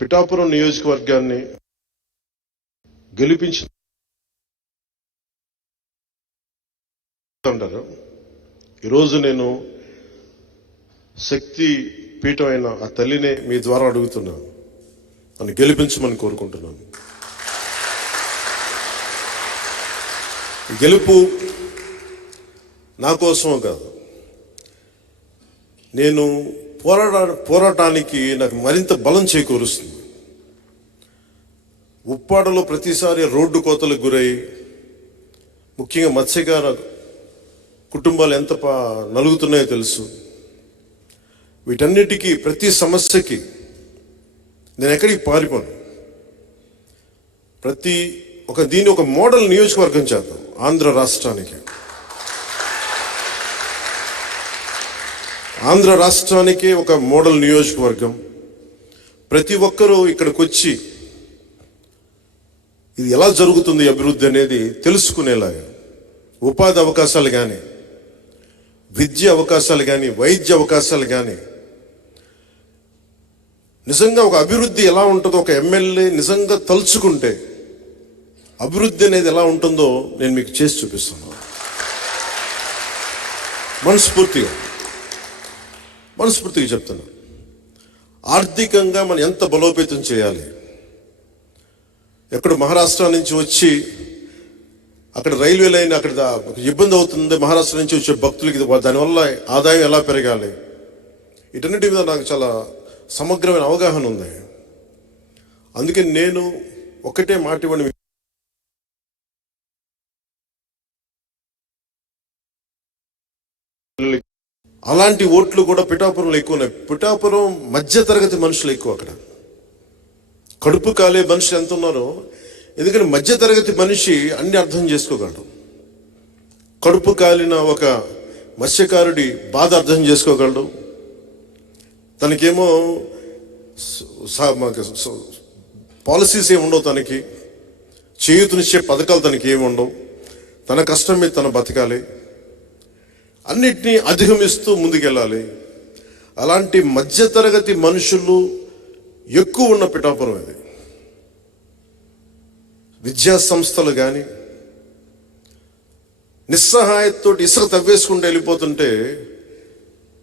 పిఠాపురం నియోజకవర్గాన్ని గెలిపించిన ఈరోజు నేను శక్తి పీఠమైన ఆ తల్లినే మీ ద్వారా అడుగుతున్నాను, నన్ను గెలిపించమని కోరుకుంటున్నాను. గెలుపు నా కోసమో కాదు, నేను పోరాటానికి నాకు మరింత బలం చేకూరుస్తుంది. ఉప్పాడలో ప్రతిసారి రోడ్డు కోతలకు గురై ముఖ్యంగా మత్స్యకార కుటుంబాలు ఎంత నలుగుతున్నాయో తెలుసు. వీటన్నిటికీ ప్రతి సమస్యకి నేను ఎక్కడికి పారిపోను. దీన్ని ఒక మోడల్ నియోజకవర్గం చేద్దాం ఆంధ్ర రాష్ట్రానికి. ఆంధ్ర రాష్ట్రానికి ఒక మోడల్ నియోజకవర్గం. ప్రతి ఒక్కరూ ఇక్కడికి వచ్చి ఇది ఎలా జరుగుతుంది అభివృద్ధి అనేది తెలుసుకునేలాగా ఉపాధి అవకాశాలు కానీ, విద్య అవకాశాలు కానీ, వైద్య అవకాశాలు కానీ, నిజంగా ఒక అభివృద్ధి ఎలా ఉంటుందో ఒక ఎమ్మెల్యే నిజంగా తలుచుకుంటే అభివృద్ధి అనేది ఎలా ఉంటుందో నేను మీకు చేసి చూపిస్తాను. మనస్ఫూర్తిగా చెప్తాను. ఆర్థికంగా మనం ఎంత బలోపేతం చేయాలి. ఎక్కడ మహారాష్ట్ర నుంచి వచ్చి అక్కడ రైల్వే లైన్ అక్కడ ఇబ్బంది అవుతుంది, మహారాష్ట్ర నుంచి వచ్చే భక్తులకి దానివల్ల ఆదాయం ఎలా పెరగాలి, వీటన్నిటి మీద నాకు చాలా సమగ్రమైన అవగాహన ఉంది. అందుకే నేను ఒకటే మాట ఇవ్వండి, అలాంటి ఓట్లు కూడా పిఠాపురంలో ఎక్కువ ఉన్నాయి. పిఠాపురం మధ్య తరగతి మనుషులు ఎక్కువ. అక్కడ కడుపు కాలే మనుషులు ఎంత ఉన్నారో, ఎందుకంటే మధ్య తరగతి మనిషి అన్ని అర్థం చేసుకోగలడు. కడుపు కాలిన ఒక మత్స్యకారుడి బాధ అర్థం చేసుకోగలడు. తనకేమో పాలసీస్ ఏమి ఉండవు, తనకి చేయూతనిచ్చే పథకాలు తనకి ఏమి ఉండవు. తన కష్టం మీద తన బతకాలి, అన్నిటినీ అధిగమిస్తూ ముందుకెళ్ళాలి. అలాంటి మధ్యతరగతి మనుషులు ఎక్కువ ఉన్న పిఠాపురం ఇది. విద్యా సంస్థలు కానీ నిస్సహాయంతో ఇసుక తవ్వేసుకుంటూ వెళ్ళిపోతుంటే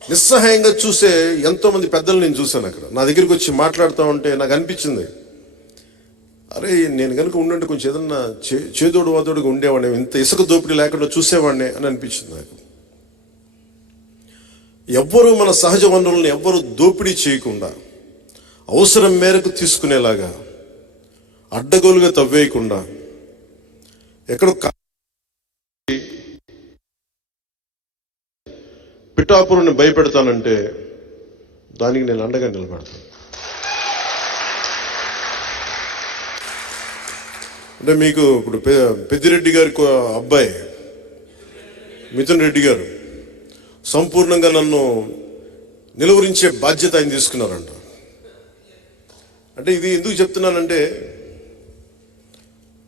నిస్సహాయంగా చూసే ఎంతో మంది పెద్దలు నేను చూశాను. అక్కడ నా దగ్గరికి వచ్చి మాట్లాడుతూ ఉంటే నాకు అనిపించింది, అరే నేను కనుక ఉండంటే కొంచెం ఏదన్నా చేదోడు వాదోడుగా ఉండేవాడిని, ఇంత ఇసుక దోపిడీ లేకుండా చూసేవాడిని అని అనిపించింది నాకు. ఎవ్వరూ మన సహజ వనరులను ఎవ్వరూ దోపిడీ చేయకుండా అవసరం మేరకు తీసుకునేలాగా అడ్డగోలుగా తవ్వేయకుండా ఎక్కడో పిఠాపురాన్ని భయపెడతానంటే దానికి నేను అండగా నిలబడతాను. అంటే మీకు ఇప్పుడు పెద్దిరెడ్డి గారి అబ్బాయి మిథున్ రెడ్డి గారు సంపూర్ణంగా నన్ను నిలువరించే బాధ్యత ఆయన తీసుకున్నారంట. అంటే ఇది ఎందుకు చెప్తున్నానంటే,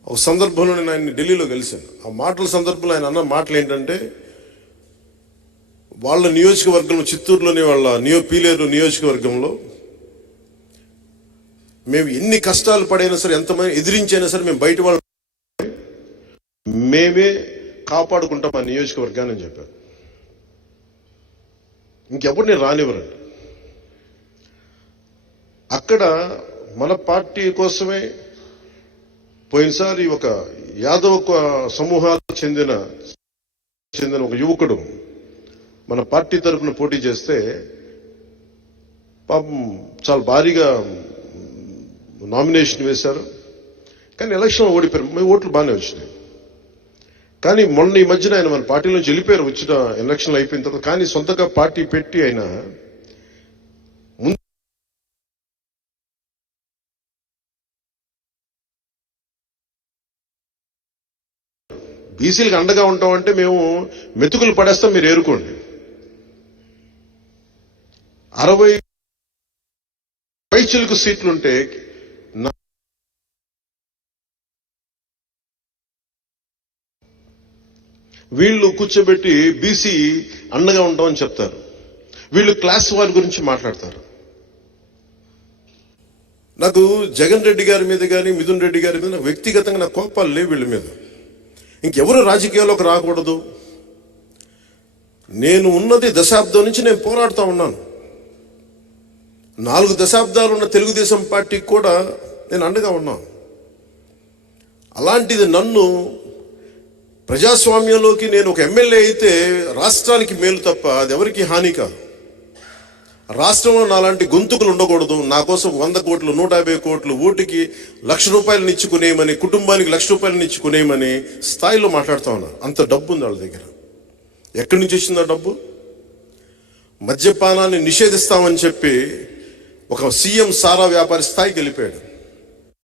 ఒక సందర్భంలో నేను ఆయన్ని ఢిల్లీలో కలిశాను. ఆ మాటల సందర్భంలో ఆయన అన్న మాటలు ఏంటంటే, వాళ్ళ నియోజకవర్గంలో చిత్తూరులోని వాళ్ళ పీలేరు నియోజకవర్గంలో మేము ఎన్ని కష్టాలు పడైనా సరే, ఎంతమంది ఎదిరించైనా సరే మేము బయట వాళ్ళు మేమే కాపాడుకుంటాం ఆ నియోజకవర్గాన్ని అని చెప్పారు. ఇంకెప్పుడు నేను రానివ్వరండి. అక్కడ మన పార్టీ కోసమే పోయినసారి ఒక యాదవ సమూహాలకు చెందిన ఒక యువకుడు మన పార్టీ తరఫున పోటీ చేస్తే పాపం చాలా భారీగా నామినేషన్ వేశారు, కానీ ఎలక్షన్ ఓడిపోయారు. మీ ఓట్లు బాగానే వచ్చినాయి. కానీ మొన్న ఈ మధ్యన ఆయన మన పార్టీ నుంచి వెళ్ళిపోయారు, వచ్చిన ఎలక్షన్లు అయిపోయిన తర్వాత. కానీ సొంతగా పార్టీ పెట్టి ఆయన బీసీలకు అండగా ఉంటామంటే మేము మెతుకులు పడేస్తాం, మీరు ఏరుకోండి. 60 పైచిలకు సీట్లుంటే వీళ్ళు కూర్చోబెట్టి బీసీ అండగా ఉంటామని చెప్తారు. వీళ్ళు క్లాస్ వారి గురించి మాట్లాడతారు. నాకు జగన్ రెడ్డి గారి మీద కానీ మిథున్ రెడ్డి గారి మీద నాకు వ్యక్తిగతంగా నాకు కోపాలు లేవు వీళ్ళ మీద. ఇంకెవరు రాజకీయాల్లోకి రాకూడదు. నేను ఉన్నది దశాబ్దం నుంచి నేను పోరాడుతూ ఉన్నాను. 4 దశాబ్దాలు ఉన్న తెలుగుదేశం పార్టీకి కూడా నేను అండగా ఉన్నాను. అలాంటిది నన్ను ప్రజాస్వామ్యంలోకి నేను ఒక ఎమ్మెల్యే అయితే రాష్ట్రానికి మేలు తప్ప అది ఎవరికి హాని కాదు. రాష్ట్రంలో నాలాంటి గొంతుకులు ఉండకూడదు. నా కోసం 100 కోట్లు 150 కోట్లు ఓటుకి ₹1,00,000 ఇచ్చుకునేయమని, కుటుంబానికి ₹1,00,000 ఇచ్చుకునేయమని స్థాయిలో మాట్లాడుతూ ఉన్నారు. అంత డబ్బు ఉంది వాళ్ళ దగ్గర. ఎక్కడి నుంచి వచ్చింది ఆ డబ్బు? మద్యపానాన్ని నిషేధిస్తామని చెప్పి ఒక సీఎం సారా వ్యాపారి స్థాయికి వెళ్ళిపోయాడు.